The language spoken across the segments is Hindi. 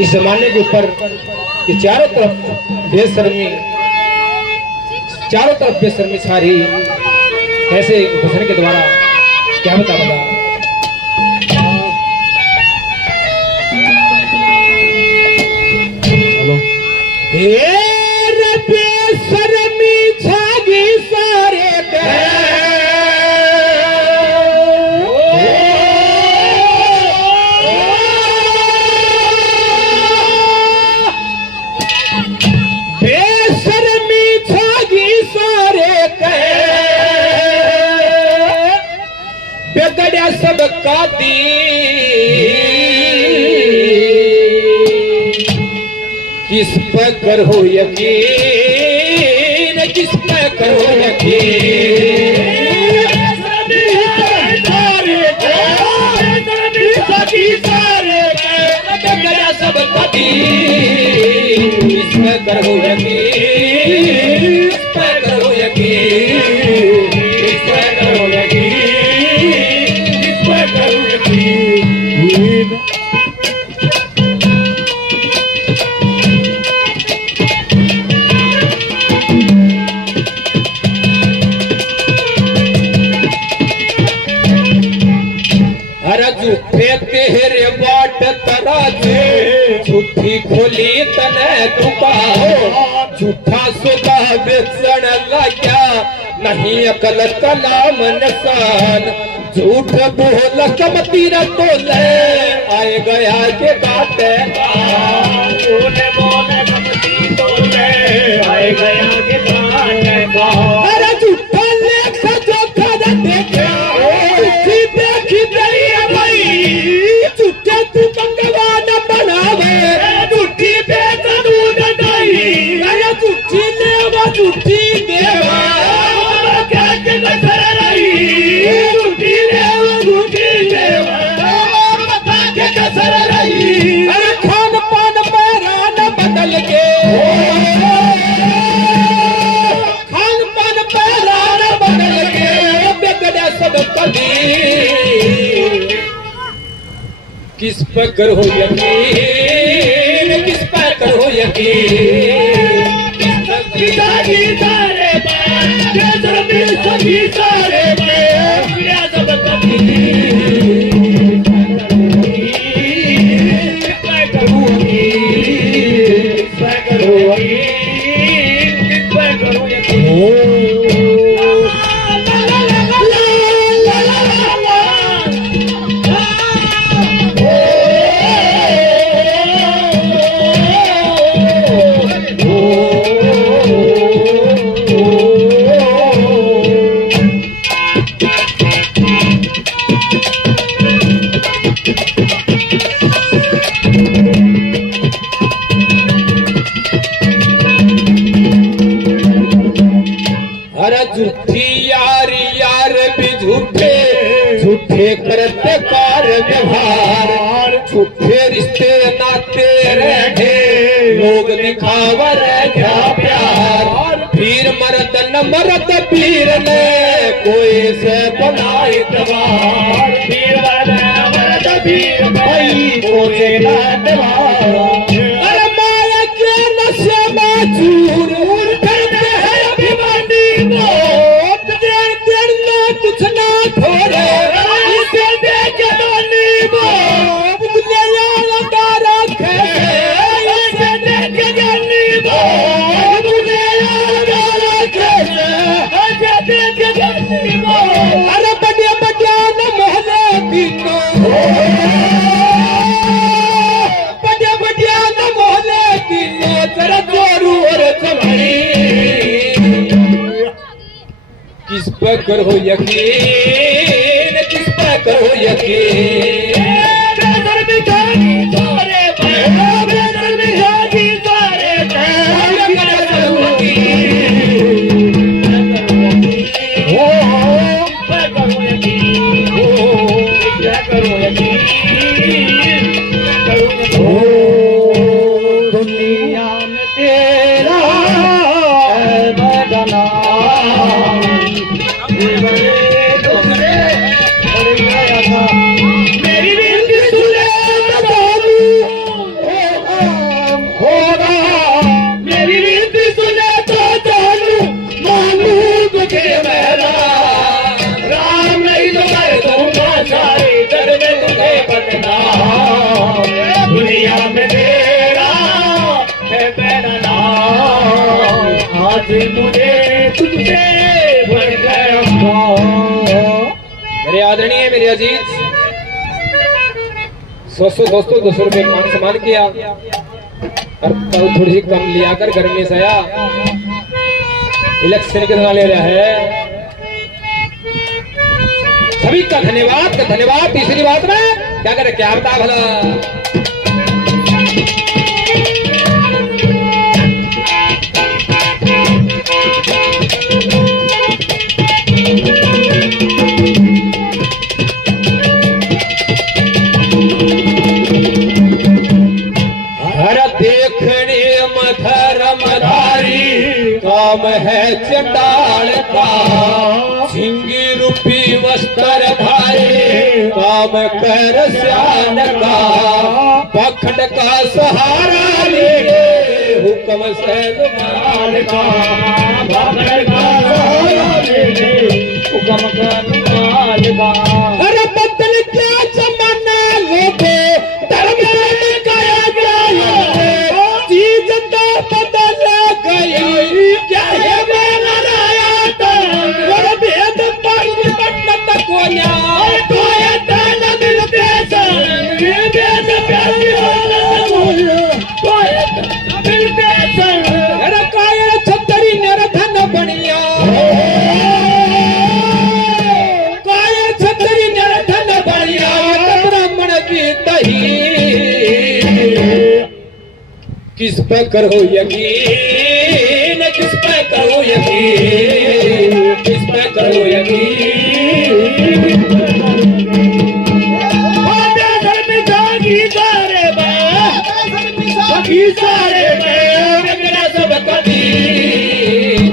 इस जमाने के ऊपर कि चारों तरफ बेशर्मी छा रही, ऐसे भजन के द्वारा क्या बता बेशर्मी छागी सारे बेगड़िया सब का दी किस पर करो यकीन, किस पर करो यकीन, बेगड़िया सब का दी किस पर करो यकीन, किस पर करो यकीन, किस पर करो यकीन। झूठे तेरे बाट तराजे झूठी खोली तने दुकान, झूठा सुबह बेचण लग्या नहीं अकल कलाम निशान, झूठ बोल कमती तोले आए गया के बाटे, झूठ बोल कमती तोले आए गया के बाटे। अरे झूठा लेख जो कर देखे देखी तेरी झूठे तू भगवान बनावे, झूठी बेकानून नहीं, अरे झूठी लेवा झूठी देवा क्या कसर रही, झूठी लेवा झूठी देवा क्या कसर रही। अरे खान पान मेरा न बदल के, खान पान मेरा न बदल के, बेगड़े सब कभी किस पर करो यकीन, किस पर करो यकीन, सारे सभी सारे सब कभी करो झूठी यार यार भी झूठे झूठे करते कार व्यवहार, झूठे रिश्ते नाते रहे लोग दिखावा रह प्यार, पीर मर्द न मर्द पीर ने कोई से बनाए दवार, पीर मर्द पीर भाई कोई ना दवार। अरे माया के नशे में चूर करते हैं अभिमानी मौत, देर देर में कुछ ना थोड़े इसे देख जानी मौत, ले लगा रखे इसे देख जानी मौत, ले लगा रखे इसे देख जानी मौत। अरे बढ़िया बढ़िया न मोहल्ले तीनों, बढ़िया बढ़िया न मोहल्ले तीनों, जरा जोरू और संभली किस पर करो यकीन, किस पर करो यकीन, दुनिया में तेरा बदना मेरी मुझे तुझसे बढ़कर मेरे आदरणीय मेरे अजीज दोस्तों 200 रुपये मान सम्मान किया और कल थोड़ी सी कम लिया कर घर में से आया इलेक्शन के ले रहा है। सभी का धन्यवाद। तीसरी बात में क्या करे क्या बता भला देखने मधरमधारी काम है चंडाल का सिंगी रूपी वस्त्र धारे काम कर श्यान का पखंड का सहारा ले हुक्म से माल का पखंड का सहारा ले हुक्म कर माल का। अरे बदल क्या जमाना लोगे धर्म बदल गई क्या है मेरा राया तो भेद पंडित को न्याय तो दान मिलते छतरी मेरा धन बनिया काय छतरी मेरा धन बनिया ब्राह्मण की दही किस पे करो यकीन किस पे करो यकीन किस पे करो यकीन सारे मेरा सब कभी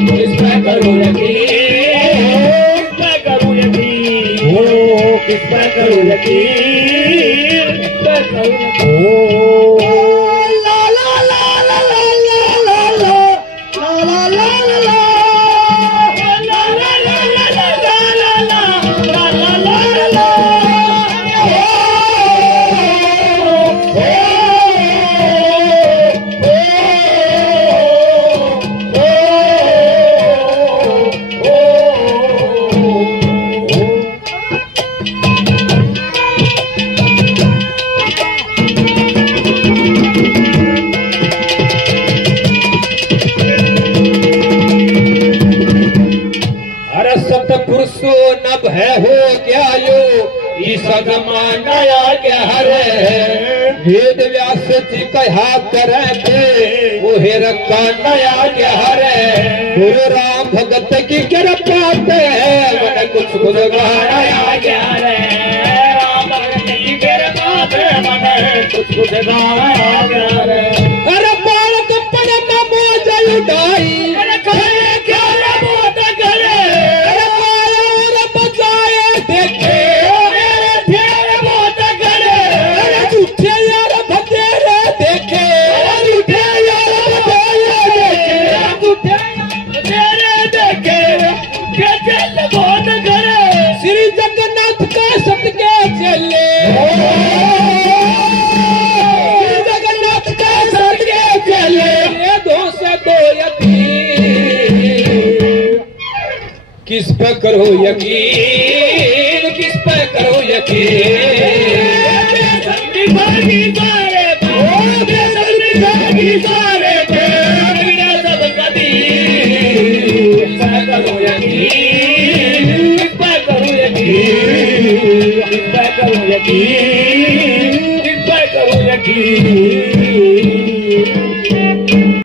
किस पे करो यकीन किस पे करो यकीन हो किस पे करो यकीन किस पे करो पुरुषो नभ है हो क्या यो ईसा जमानाया क्या हरे वेद व्यास जी कहा करे थे वो हे रखा नया क्या हरे गुरु राम भगत की कृपा है मन कुछ गुजगाया क्या हरे राम भगत की कृपा है मन कुछ गुजगाया क्या हरे। अरे बालक पद नमो जय उठाई अरे करे क्या मोट करे देखे मेरे ढेर बहुत गड़े झूठे यार भतेरे देखे झूठे यार भतेरे देखे के चल बहुत गड़े श्री जगन्नाथ का सदके चले श्री जगन्नाथ का सदके चले ये दो से दो यकीन किस पे करो यकीन किस पे करो यकीन सारे सब कभी करो यकीन किस पे करो यकीन किस पे करो यकीन किस पे करो यकीन।